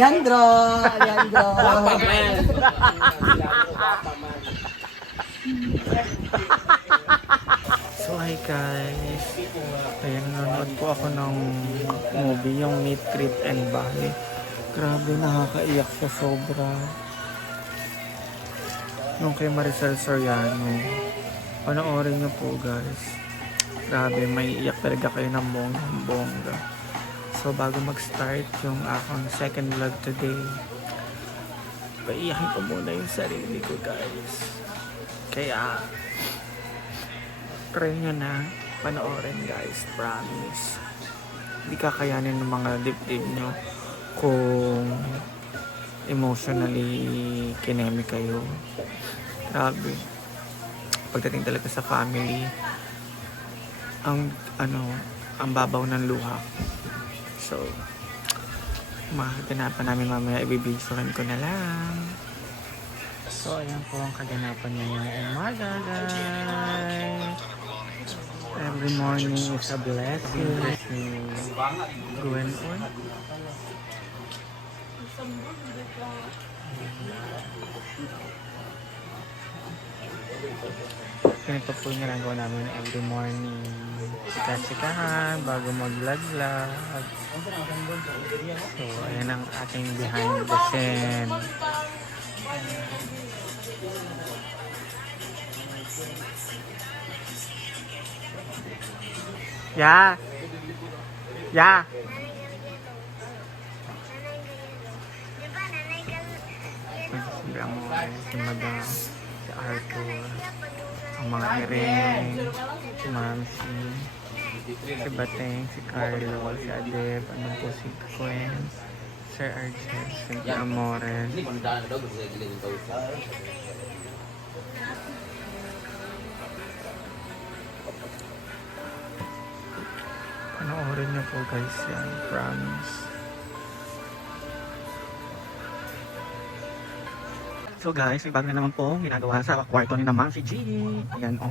Leandro! Leandro! So hi guys, ayan, nanonood po ako ng movie, yung Meet, Greet and Bali. Grabe, nakakaiyak siya sobra. Yung kay Maricel Soriano, panoorin niyo po guys. Grabe, may iyak talaga kayo ng bongga. So bago mag-start yung akong second vlog today, paiyakin ko muna yung sarili ko guys. Kaya try nyo na panoorin guys, promise. Hindi kakayanin ng mga dibdib nyo kung emotionally kinemi kayo. Grabe. Pagdating talaga sa family, ang babaw ng luha. So, makakaganapan namin mamaya, ibibigsuhan ko na lang. So, ayan po ang kaganapan niya ngayong umaga, guys. Every morning is a blessing. Going on. Ganito po yung ginagawa namin every morning. Sika-sikahan bago mag-vlog-vlog. So, ayan ang ating behind the scene. Yeah. Yeah. Si Madam, si Arthur, ang mga Irene, si Mamsi, si Bateng, si Carlo, si Adeb, ano po si Gwen, Sir Archel, si Amores. Panoorin niyo po guys yan, promise. So guys, may bago na naman po ginagawa sa kwarto ni naman si G. Ayan o.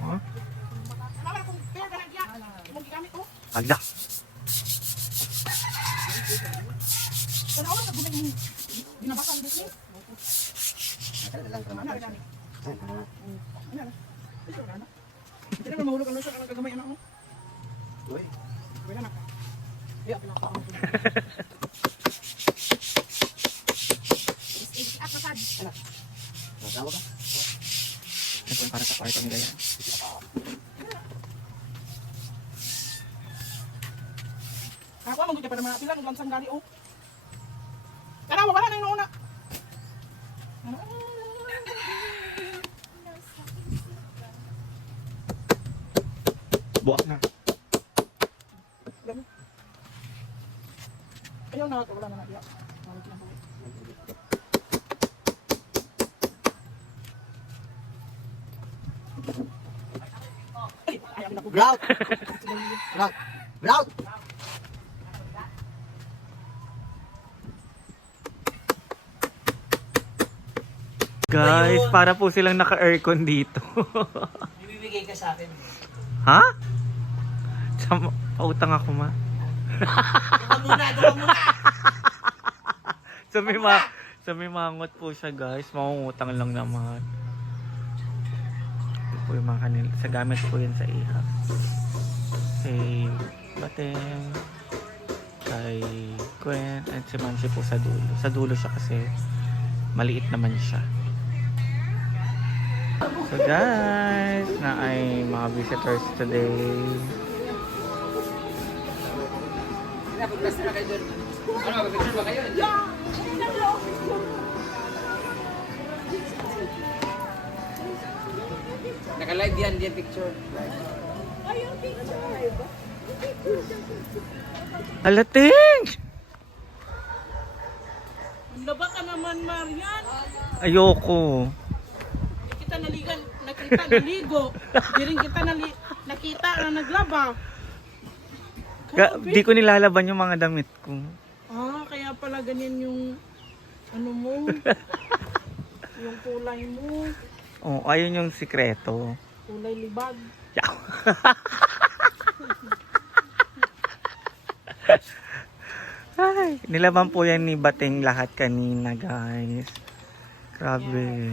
Agda. Ito para sa kwarto nila yan. Ako ang magiging para mga pilang lansang gali o. Tara, wala na yung nauna. Buwak na. Ayaw na, wala na na. Grout! Grout! Grout! Guys, para po silang naka-aircon dito. Ibibigay ka sa akin. Ha? Pautang ako ma. Doon muna! So may mangot po siya guys. Mangungutang lang naman. Ito po yung mga kanil. Sa gamit po yun sa iha. Kay Bateng. Kay Gwen. At si Mansi po sa dulo. Sa dulo siya kasi maliit naman siya. So guys, na ay mga visitors today. Napagpasta na kayo doon. Ano, mag-picture ba kayo? Naka-live yan, yan picture. Alating! Laba ka naman, Marian. Ayoko. Kita naligan, nakita naligo. Di rin kita nakita na naglaba. Di ko nilalaban yung mga damit ko. Ah, kaya pala ganyan yung ano mo. Yung kulay mo. Oh, ayun yung sikreto. Kulay libag. Ay, nilaban po yan ni Bating lahat kanina, guys. Grabe.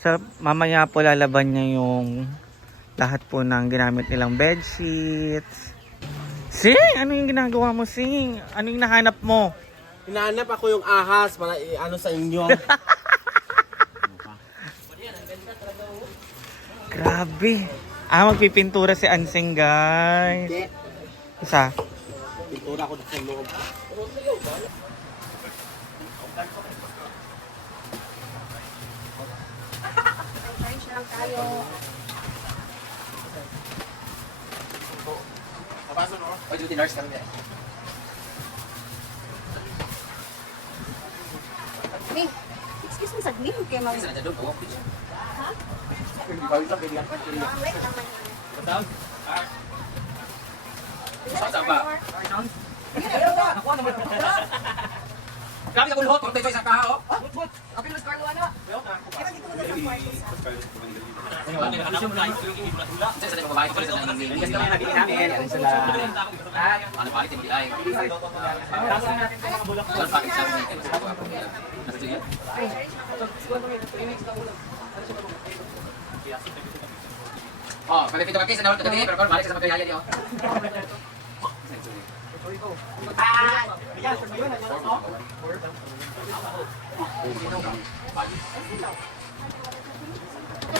So, mamaya po lalaban niya yung lahat po ng ginamit nilang bedsheets. Sing! Ano yung ginagawa mo, Sing? Ano yung nahanap mo? Hinahanap ako yung ahas para ano sa inyo. Grabe. Magpipintura si Ansing, guys. Isa. Pintura ko sa loob. Papasok no? O, duty nurse kami. Ming, excuse me, saglit. Okay, mag... Isa na dyan doon. Ha? Hindi pa rin lang, pwede yan. Wait lang man. Down. Saan ba? Grabe ka bulhot, kung tayo isang kaha, oh. Okay, mas Carlo, ano? Kaya dito mo na sa kwarto sa... Isa sa babae ko, isa na hindi. Kasi naman nabili namin, yan sila. Ano pa, ito ay. Saan pa kita namin, kaya nasa ako. Nasa sige? Oh, pag ito kakis, ano, tagadi, pero balik sa magkayaya niyo.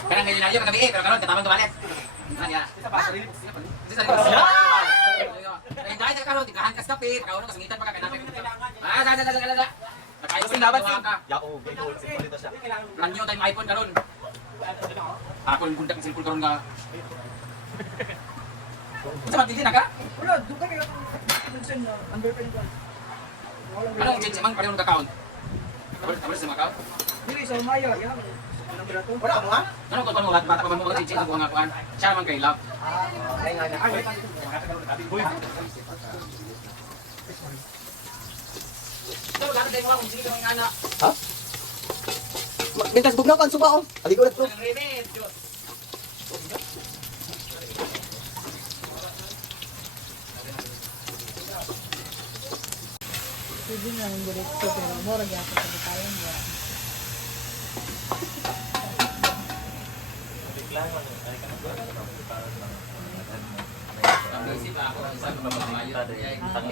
Karang ganyan na yun, kagabi pero karon katamang tumalit. Ano yan? Isa sa likod. Kaya dahil sa karon, tikahan ka sa kape, kauno kasungitan pa ka, kanapin. Dala. Nakayo sa laban ka. Ranyo tayong iPhone karon. Ako yung kundak ng cellphone karon nga. Sa matindi na ka? Wala, doon kami ako. Minsan na, underpin ko. Anong change man pareho ng account? Kabal sa account? Dili, sa Maya, yan. Anong brato? Wala mo ha? Ano kung ano bata pa man mo kasi change ang mga kuan. Siya naman kay love. Ito, lahat kayo mga kung sige kang anak. Mintas bugnaw kan suba oh. Aligo na to. Ang remit. Pwede na yung diretso, pero mora gyapon sa bitayan niya. Ang isip ako, isang mamamayot. Ano?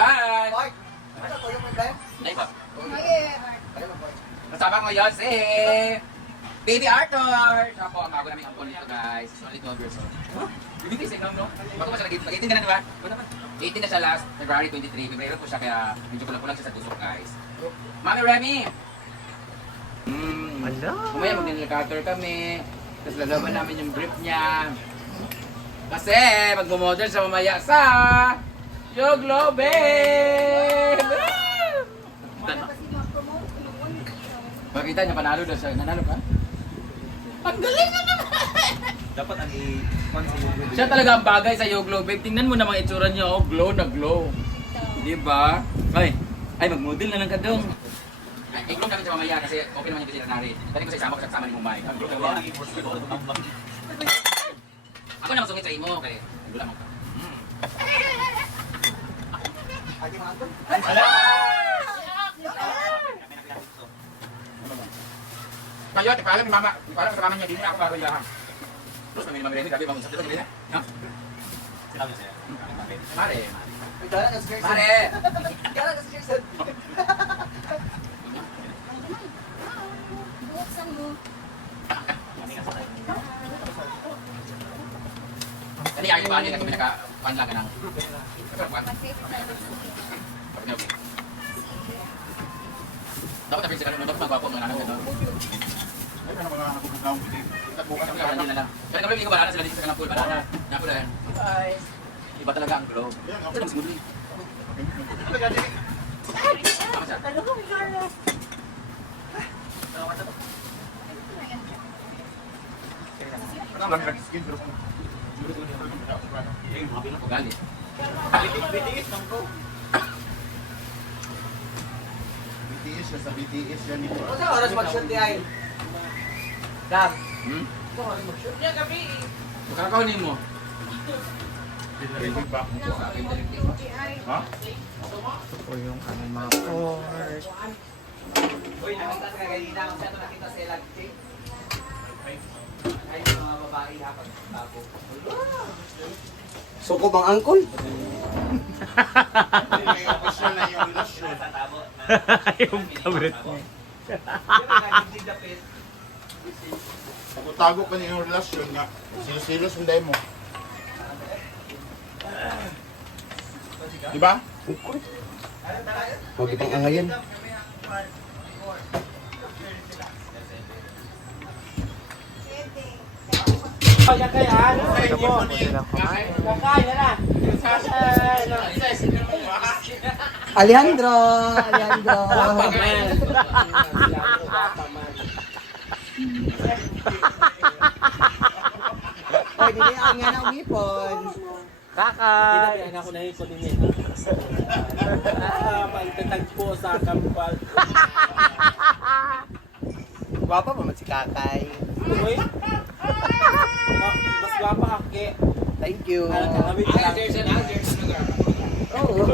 Guys! Nay ba? Kasama ko ngayon si Baby Arthur! Siya po ang bago namin ampon nito guys. Only 12 years old. Bibigay sa inyo, no? Bago ba siya nag-18 ka na, di ba? 18 na siya last February 23. February po siya kaya medyo kulang-kulang siya sa tusok guys. Mami Remy! Ala. Kumaya mag-cutter kami. Tapos lalaban namin yung grip niya. Kasi magmumodel siya mamaya sa Yoglo Babe! Pakita niya panalo daw siya. Nanalo ka? Ang galing na naman! Dapat ang i-consider. Siya talaga ang bagay sa Yoglo Babe. Tingnan mo naman itsura niya. Oh, glow na glow. Diba? Ay, mag-model na lang ka dong. Ay, i-glow kami sa mamaya kasi okay naman yung veterinary. Dali ko sa isama ko sa kasama ni Mumbai. Ako na masungit sa imo. Okay, gulang mo ka. Kayo, tipalan ni mama. Tipalan sa mama niya. Dini ako bago ilahan. Terus kami naman rin. Gabi bangun. Sabto gabi na. No? Mare. Mare. Buksan mo. Tadi ayaw ba niya kasi pinaka-pan lang ka ng... Dapat tapi sekarang untuk magwapo mga anak ito. Ay, ano mga anak ko na hindi. Bukas ang kanya na lang. Kaya kami ko banana sila dito sa kanang pool banana. Napo lang. Iba talaga ang globe. Ito lang smoothly. Galit. BTS ya sa BTS yan ito. Ano sa oras mag-shoot di ay? Dab. Hmm? Sa oras mag-shoot? Niya gabi. Kakaunin mo. Feedback mo po. Ha? Ito po yung aming mga pork. Uy, nakita sa kanina ako siya nakita sa LG. Ay, mga babae hapag tapo. Suko bang angkol? May official na yung relasyon. Yung tablet niya. Tago pa niya yung relasyon nga. Silos-silos hindi mo. Diba? Huwag ibang angayan. Ito po sila kumain. Alejandro! Alejandro! Oy, hindi ang nga ng wipon. Kakay! Ako na yung kulimin. Pagtatag po sa kampal. Gwapa pa man si Kakay. Uy! Mas gwapa ake. Thank you. Ay, seryoso na. Seryoso na. Oo.